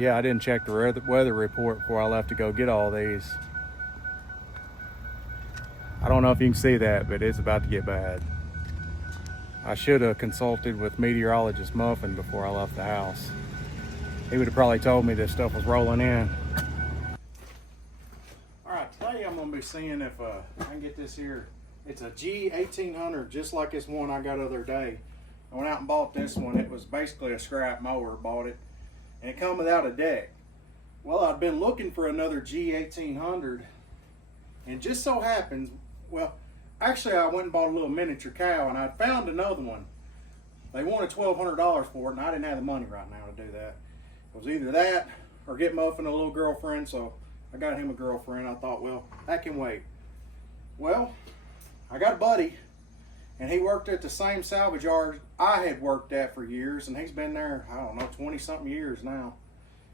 Yeah, I didn't check the weather report before I left to go get all these. I don't know if you can see that, but it's about to get bad. I should have consulted with meteorologist Muffin before I left the house. He would have probably told me this stuff was rolling in. All right, today I'm gonna be seeing if I can get this here. It's a G1800, just like this one I got the other day. I went out and bought this one. It was basically a scrap mower, bought it. And it come without a deck. Well, I've been looking for another G1800, and just so happens, well, actually I went and bought a little miniature cow, and I found another one. They wanted $1,200 for it, and I didn't have the money right now to do that. It was either that or get Muffin a little girlfriend, so I got him a girlfriend. I thought, well, that can wait. Well, I got a buddy, and he worked at the same salvage yard I had worked at for years, and he's been there, I don't know, 20-something years now.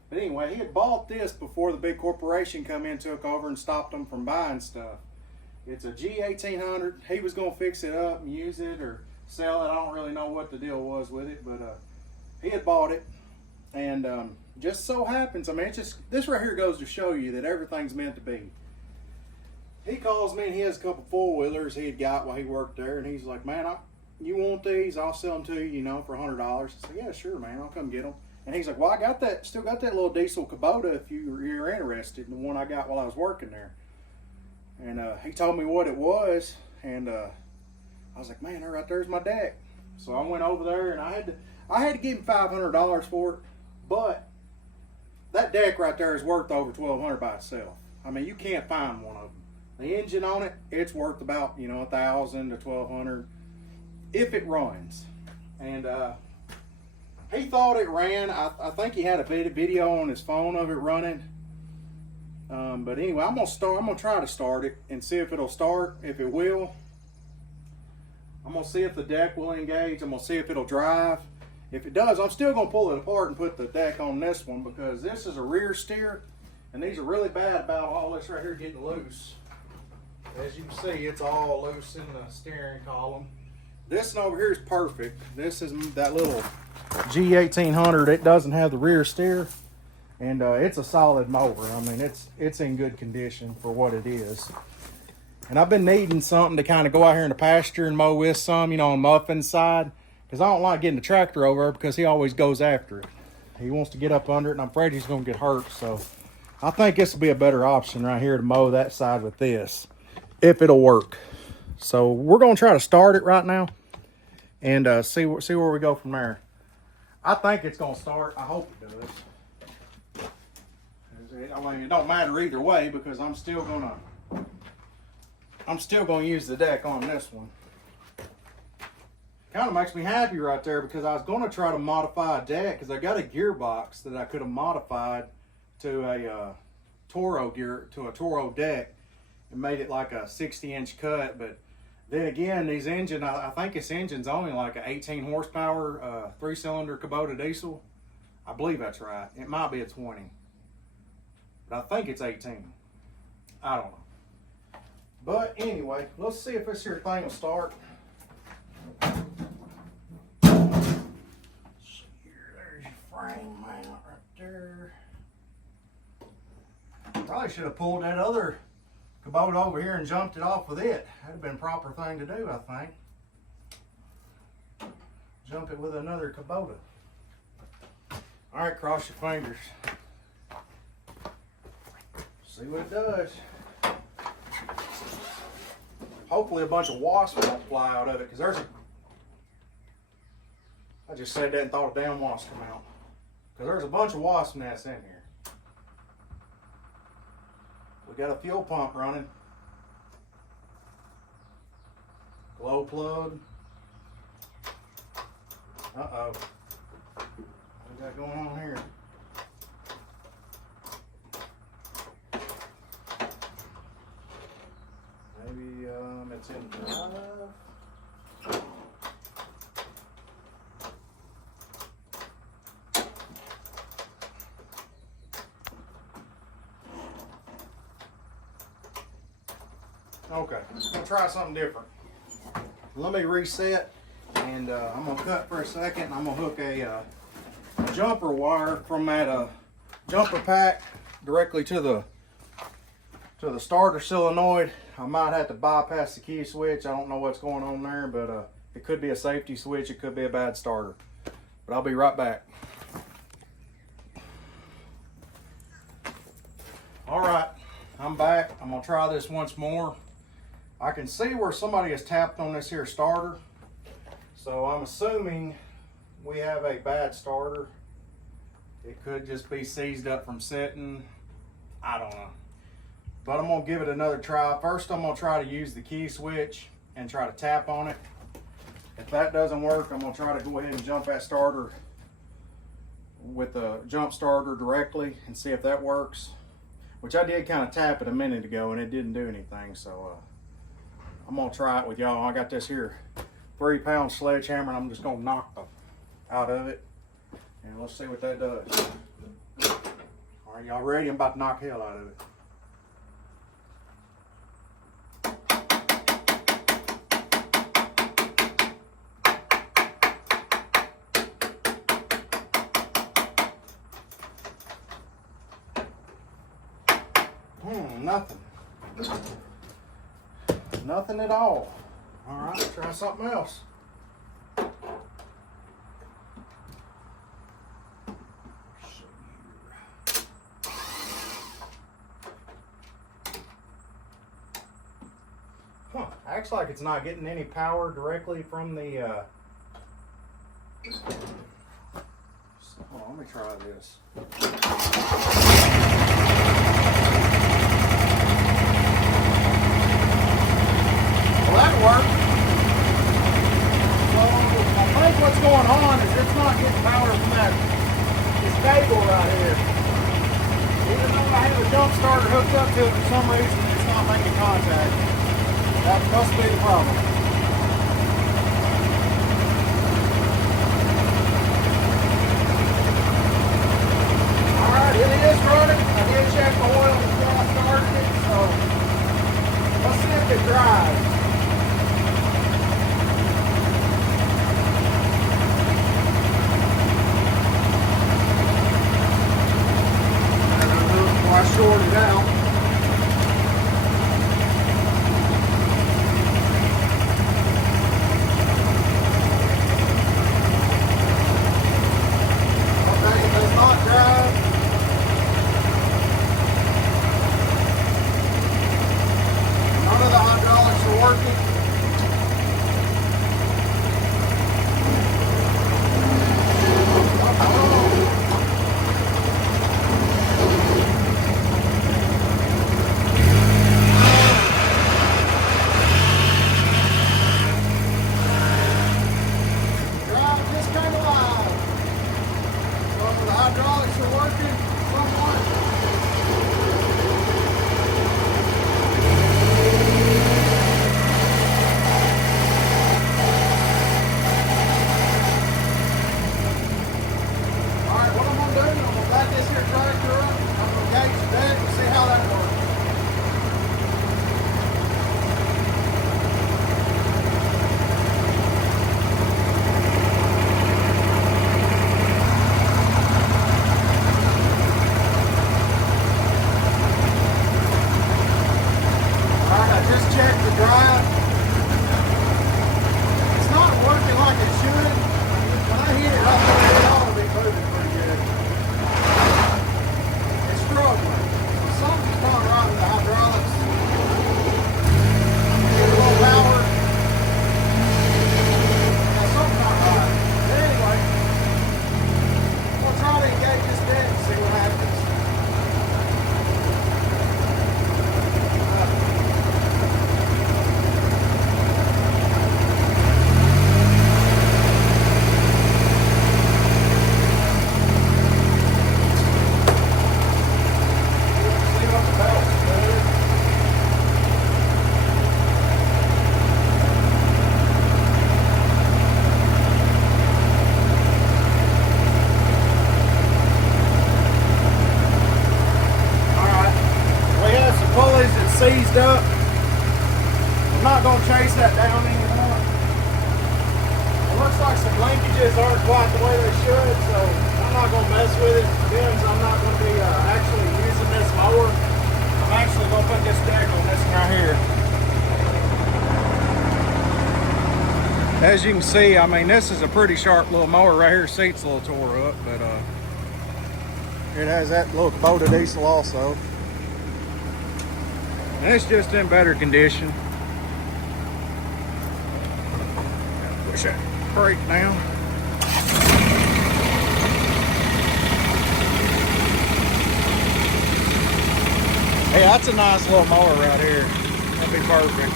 But anyway, he had bought this before the big corporation come in, took over, and stopped them from buying stuff. It's a G1800. He was going to fix it up and use it or sell it. I don't really know what the deal was with it, but he had bought it. And just so happens, I mean, this right here goes to show you that everything's meant to be. He calls me, and he has a couple four-wheelers he had got while he worked there, and he's like, man, you want these? I'll sell them to you, you know, for $100. I said, yeah, sure, man, I'll come get them. And he's like, well, I got that, still got that little diesel Kubota if you're interested in the one I got while I was working there. And he told me what it was, and I was like, man, right there's my deck. So I went over there, and I had to give him $500 for it, but that deck right there is worth over $1,200 by itself. I mean, you can't find one of them. The engine on it, it's worth about, you know, $1,000 to $1,200 if it runs. And he thought it ran. I think he had a video on his phone of it running. But anyway, I'm gonna try to start it and see if it'll start. If it will, I'm gonna see if the deck will engage. I'm gonna see if it'll drive. If it does, I'm still gonna pull it apart and put the deck on this one, because this is a rear steer, and these are really bad about all this right here getting loose. As you can see, it's all loose in the steering column. This one over here is perfect. This is that little G1800. It doesn't have the rear steer, and it's a solid mower. I mean, it's in good condition for what it is. And I've been needing something to kind of go out here in the pasture and mow with some, you know, on Muffin's side, because I don't like getting the tractor over there because he always goes after it. He wants to get up under it, and I'm afraid he's going to get hurt. So I think this will be a better option right here to mow that side with this, if it'll work. So we're going to try to start it right now and see where we go from there. I think it's going to start. I hope it does. I mean, it don't matter either way, because I'm still going to use the deck on this one. Kind of makes me happy right there, because I was going to try to modify a deck, because I got a gearbox that I could have modified to a Toro deck and made it like a 60-inch cut. But then again, these engine, I think this engine's only like an 18 horsepower 3-cylinder Kubota Diesel. I believe that's right. It might be a 20, but I think it's 18. I don't know. But anyway, let's see if this here thing will start. See here, there's your frame mount right there. Probably should have pulled that other Kubota over here and jumped it off with it. That'd have been a proper thing to do, I think. Jump it with another Kubota. All right, cross your fingers. See what it does. Hopefully a bunch of wasps won't fly out of it, because I just said that and thought a damn wasp come out. Because there's a bunch of wasp nests in here. We got a fuel pump running. Glow plug. Uh-oh. What we got going on here? Maybe it's in drive. Okay, I'm gonna try something different. Let me reset, and I'm gonna cut for a second. I'm gonna hook a jumper wire from that jumper pack directly to the starter solenoid. I might have to bypass the key switch. I don't know what's going on there, but it could be a safety switch. It could be a bad starter. But I'll be right back. All right, I'm back. I'm gonna try this once more. I can see where somebody has tapped on this here starter. So I'm assuming we have a bad starter. It could just be seized up from setting. I don't know. But I'm gonna give it another try. First, I'm gonna try to use the key switch and try to tap on it. If that doesn't work, I'm gonna try to go ahead and jump that starter with the jump starter directly and see if that works. Which I did kind of tap it a minute ago and it didn't do anything. So I'm gonna try it with y'all. I got this here 3-pound sledgehammer and I'm just gonna knock out of it. And let's see what that does. All right, y'all ready? I'm about to knock hell out of it. Nothing. Nothing at all. All right, try something else. Acts like it's not getting any power directly from the hold on, let me try this. Well, that worked. So I think what's going on is it's not getting power from this cable right here. Even though I have a jump starter hooked up to it, for some reason it's not making contact. That must be the problem. Alright, it is running. I did check the oil before I started it, so let's see if it drives. I shorted out. Seized up. I'm not going to chase that down anymore. It looks like some linkages aren't quite the way they should, so I'm not going to mess with it. since I'm not going to be actually using this mower, I'm actually going to put this deck on this one right here. As you can see, I mean, this is a pretty sharp little mower right here. Seat's a little tore up, but it has that little Kubota Diesel also. And it's just in better condition. Push that brake down. Hey, that's a nice little mower right here. That'd be perfect.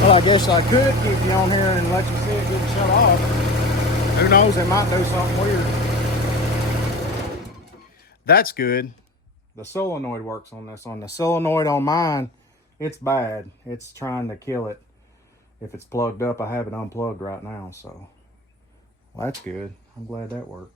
Well, I guess I could keep you on here and let you see it getting shut off. Who knows, it might do something weird. That's good. The solenoid works on this one. The solenoid on mine, it's bad. It's trying to kill it. If it's plugged up, I have it unplugged right now, so well, that's good. I'm glad that worked.